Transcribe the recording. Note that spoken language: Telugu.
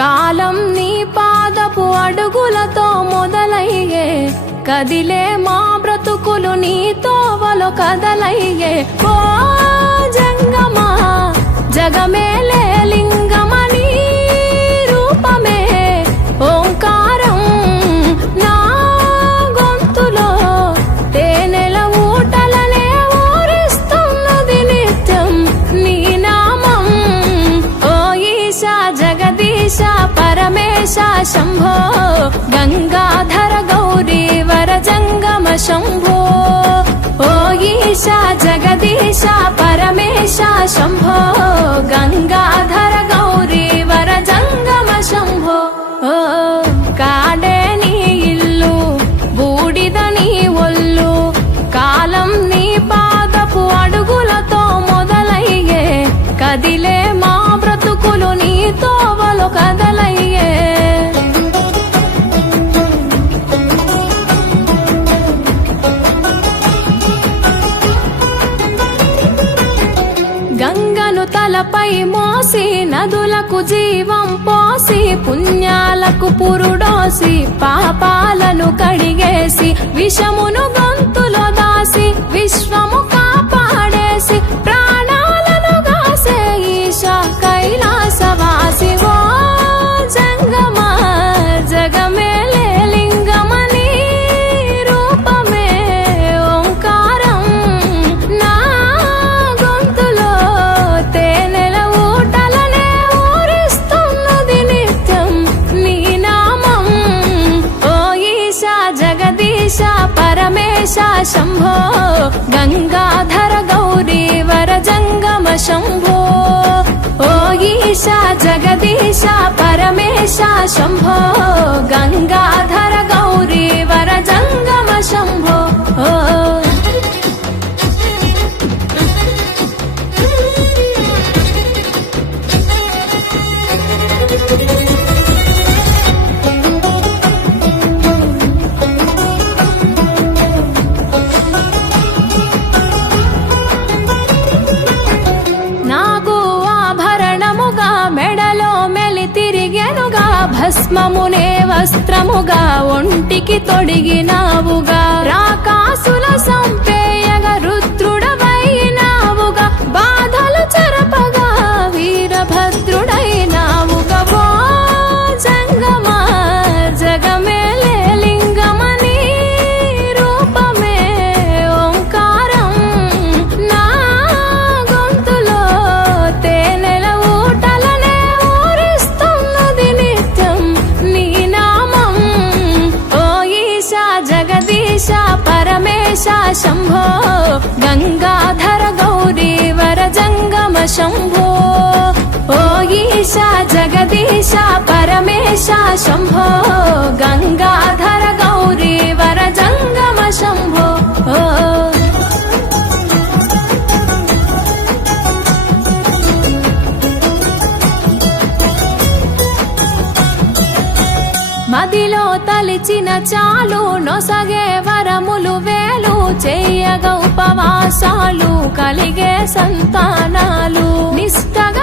కాలం నీ పాదపు అడుగులతో మొదలయ్యే, కదిలే మా బ్రతుకులు నీ తోవలో కదలయ్యే. ఓ జంగమా జగమేలే లింగమని రూపమే ఓంకారం నా గొంతులో తేనెల ఊటలనే ఊరిస్తున్నది నిత్యం నీ నామం. ఓ ఈశా జగదీశ పరమేశ శంభో గంగాధర గౌరీ వర జంగమ శంభో. ఓ ఈశా జగదీశ పరమేశ శంభో గంగాధర గౌరీ వర జంగమ శంభో. ఓ కాడే నీ ఇల్లు బూడిద నీ ఒళ్ళు, కాలం నీ పాదపు అడుగులతో మొదలయ్యే, కదిలే మా బ్రతుకులు నీ తోవలో కదలయ్యే. గంగను తలపై మోసి నదులకు జీవం పోసి, పుణ్యాలకు పురుడోసి పాపాలను కడిగేసి, విషమును గొంతులో దాసి విశ్వము కాపాడేసి, ప్రాణాలను గాసే ఈశా కైలాసవాసి. ఓ జంగమా జగమేలే లింగమని రూపమే ఓంకారం నా గొంతులో తేనెల ఊటలనే ఊరిస్తున్నది నిత్యం నీ నామం. ఓ ఈశా జగదీశ పరమేశ శంభో గంగాధర గౌరీ వర జంగమ శంభో. ఓ ఈశా జగదీశ పరమేశ శంభో గంగాధర గౌరీ వర జంగమ శంభో. ఓ నాగు ఆభరణముగా మెడలో మెలి తిరిగెనుగా, భస్మమునే వస్త్రముగా ఒంటికి తొడిగినావుగా, రాకాసుల సంపేయగా రుద్రుడవైనావుగా, బాధలు చెరపగా వీరభద్రుడైనావుగా. ఓ జంగమా జగమేలే లింగమని రూపమే ఓంకారం నా గొంతులో తేనెల ఊటలనే ఊరిస్తున్నది నిత్యం నీ నామం. ఓ ఈశా జగదీశ పరమేశ శంభో గంగాధర గౌరీ వర జంగమ శంభో. ఓ ఈశా జగదీశ పరమేశ శంభో గంగాధర గౌరీ వర జంగమ శంభో. ఓ మదిలో తలిచిన చాలు నొసగే వరములు వేలు, చేయగ ఉపవాసాలు కలిగే సంతానాలు, నిష్టగా